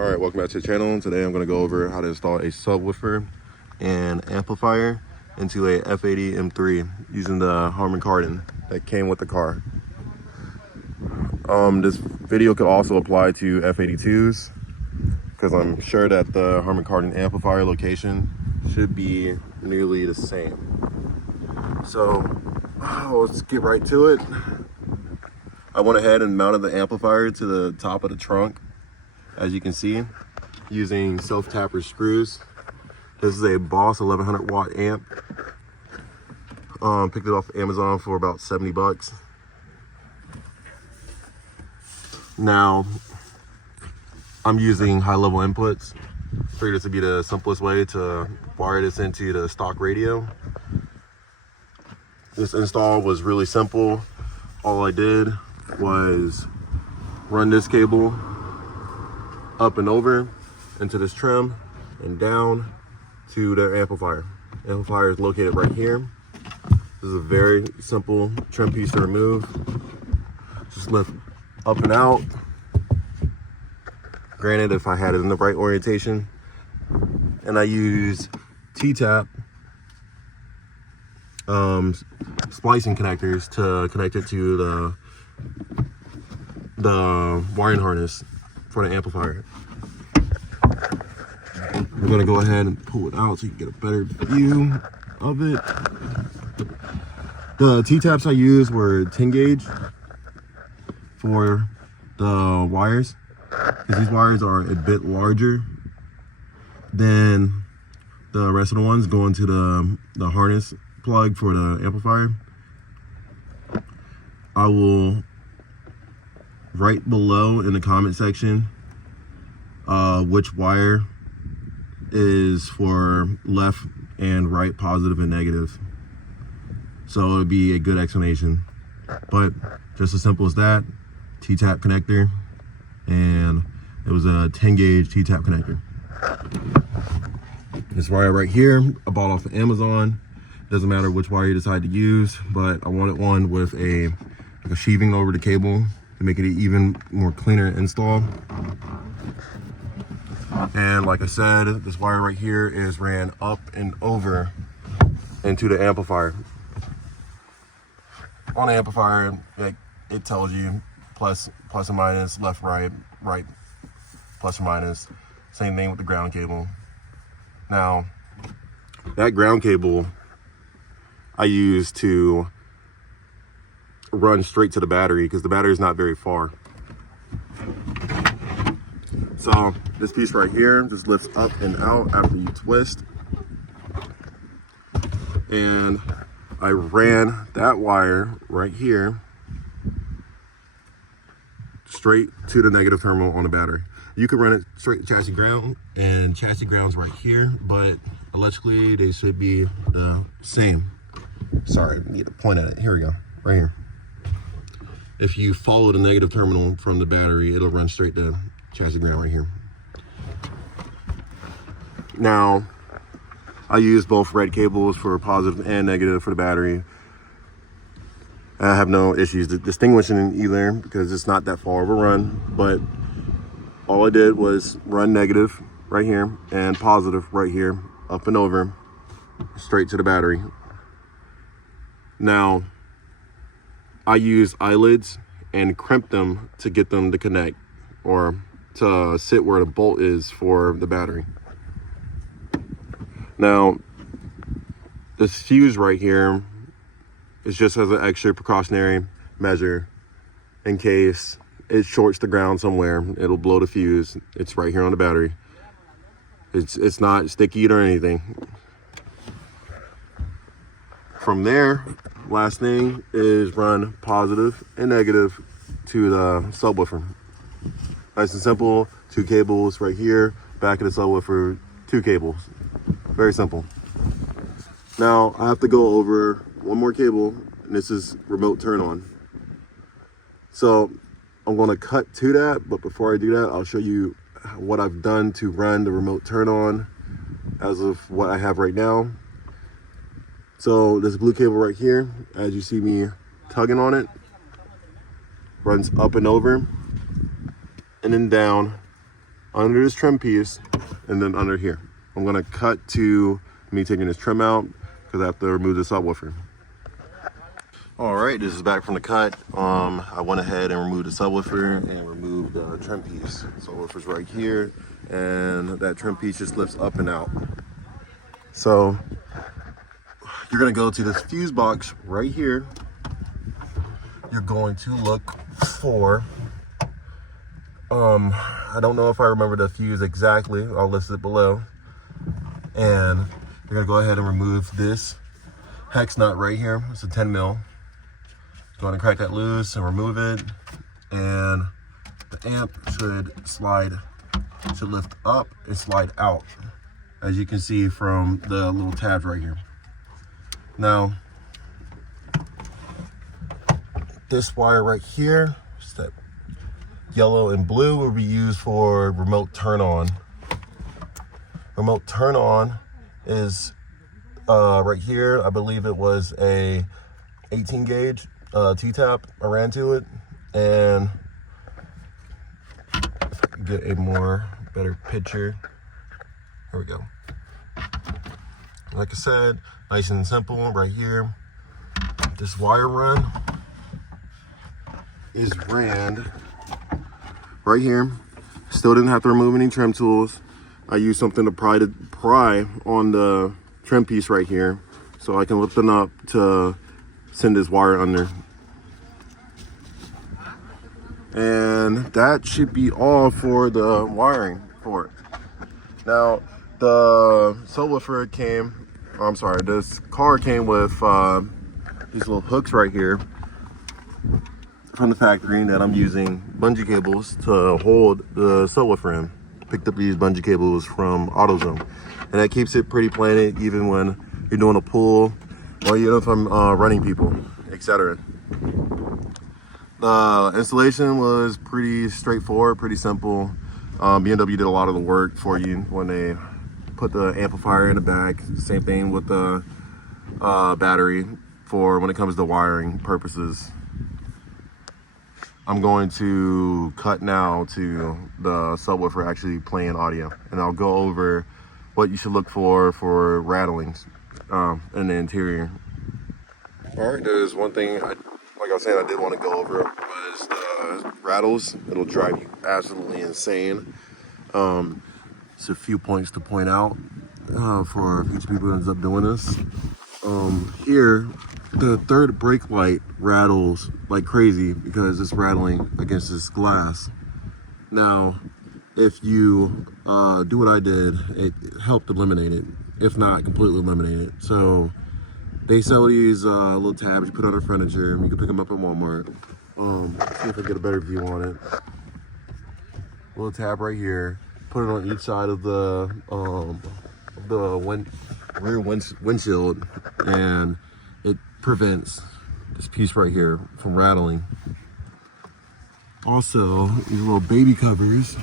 Alright, welcome back to the channel. Today I'm going to go over how to install a subwoofer and amplifier into a F80 M3 using the Harman Kardon that came with the car. This video could also apply to F82s because I'm sure that the Harman Kardon amplifier location should be nearly the same. So let's get right to it. I went ahead and mounted the amplifier to the top of the trunk, as you can see, using self-tapper screws. This is a Boss 1100 watt amp. Picked it off Amazon for about 70 bucks. Now, I'm using high-level inputs. Figured this would be the simplest way to wire this into the stock radio. This install was really simple. All I did was run this cable up and over into this trim and down to the amplifier. The amplifier is located right here. This is a very simple trim piece to remove. Just lift up and out. Granted, if I had it in the right orientation. And I use T-tap splicing connectors to connect it to the wiring harness for the amplifier. We're gonna go ahead and pull it out so you can get a better view of it. The T-taps I used were 10 gauge for the wires, because these wires are a bit larger than the rest of the ones going to the harness plug for the amplifier. I will write below in the comment section which wire is for left and right, positive and negative, so it'll be a good explanation. But just as simple as that, T-tap connector, and it was a 10 gauge T-tap connector. This wire right here I bought off of Amazon. Doesn't matter which wire you decide to use, but I wanted one with a sheathing over the cable to make it an even more cleaner install. And like I said, this wire right here is ran up and over into the amplifier. On the amplifier, it tells you plus and minus, left, right, plus or minus. Same thing with the ground cable. Now, that ground cable I use to run straight to the battery because the battery is not very far. So this piece right here just lifts up and out after you twist. And I ran that wire right here straight to the negative terminal on the battery. You can run it straight to chassis ground, and chassis ground's right here, but electrically they should be the same. Sorry, I need to point at it. Here we go, right here. If you follow the negative terminal from the battery, it'll run straight to chassis ground right here. Now, I use both red cables for positive and negative for the battery. I have no issues distinguishing either because it's not that far of a run, but all I did was run negative right here and positive right here, up and over, straight to the battery. Now, I use eyelids and crimp them to get them to connect or to sit where the bolt is for the battery. Now, this fuse right here is just as an extra precautionary measure in case it shorts the ground somewhere. It'll blow the fuse. It's right here on the battery. It's not sticky or anything. From there, last thing is run positive and negative to the subwoofer. Nice and simple. 2 cables right here, back of the subwoofer, 2 cables. Very simple. Now I have to go over one more cable, and this is remote turn on. So I'm going to cut to that, but before I do that, I'll show you what I've done to run the remote turn on as of what I have right now. So this blue cable right here, as you see me tugging on it, runs up and over and then down under this trim piece, and then under here. I'm gonna cut to me taking this trim out because I have to remove the subwoofer. All right, this is back from the cut. I went ahead and removed the subwoofer and removed the trim piece. Subwoofer's right here, and that trim piece just lifts up and out. So you're gonna go to this fuse box right here. You're going to look for, I don't know if I remember the fuse exactly. I'll list it below. And you're gonna go ahead and remove this hex nut right here. It's a 10 mil. Go ahead and crack that loose and remove it. And the amp should lift up and slide out, as you can see from the little tabs right here. Now, this wire right here, that yellow and blue, will be used for remote turn on. Remote turn on is right here. I believe it was a 18 gauge T-tap. I ran to it, and if I can get a better picture. Here we go. Like I said, nice and simple right here. This wire run is ran right here. Still didn't have to remove any trim tools. I used something to pry on the trim piece right here, so I can lift it up to send this wire under. And that should be all for the wiring for it. Now, the subwoofer came, this car came with these little hooks right here from the factory that I'm using bungee cables to hold the subwoofer in. Picked up these bungee cables from AutoZone, and that keeps it pretty planted even when you're doing a pull or even if I'm running people, etc. The installation was pretty straightforward, pretty simple. BMW did a lot of the work for you when they put the amplifier in the back. Same thing with the battery for when it comes to wiring purposes. I'm going to cut now to the subwoofer actually playing audio, and I'll go over what you should look for rattlings in the interior. All right, there's one thing, like I was saying, I did want to go over was the rattles. It'll drive you absolutely insane. It's a few points to point out for future people who ends up doing this. Here, the third brake light rattles like crazy because it's rattling against this glass. Now, if you do what I did, it helped eliminate it, if not completely eliminate it. So they sell these little tabs you put on the furniture, and you can pick them up at Walmart. See if I get a better view on it. Little tab right here. Put it on each side of the rear windshield, and it prevents this piece right here from rattling. Also, these little baby covers.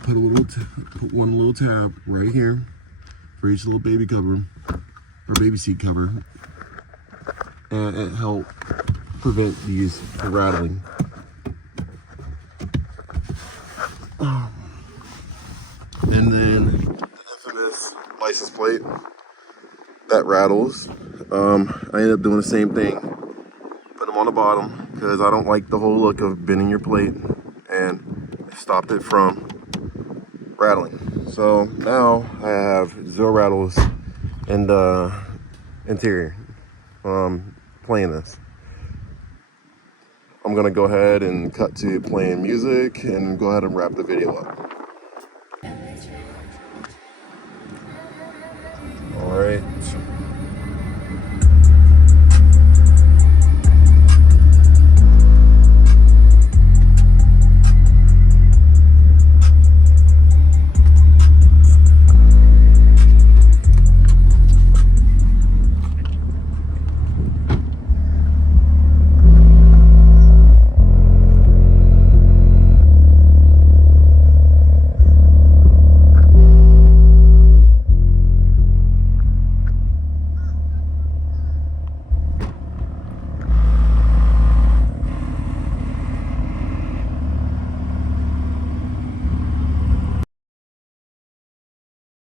Put one little tab right here for each little baby cover or baby seat cover, and it helps prevent these from rattling. And then the infamous license plate that rattles. I ended up doing the same thing. Put them on the bottom because I don't like the whole look of bending your plate, and it stopped it from rattling. So now I have 0 rattles in the interior playing this. I'm gonna go ahead and cut to playing music and go ahead and wrap the video up. All right.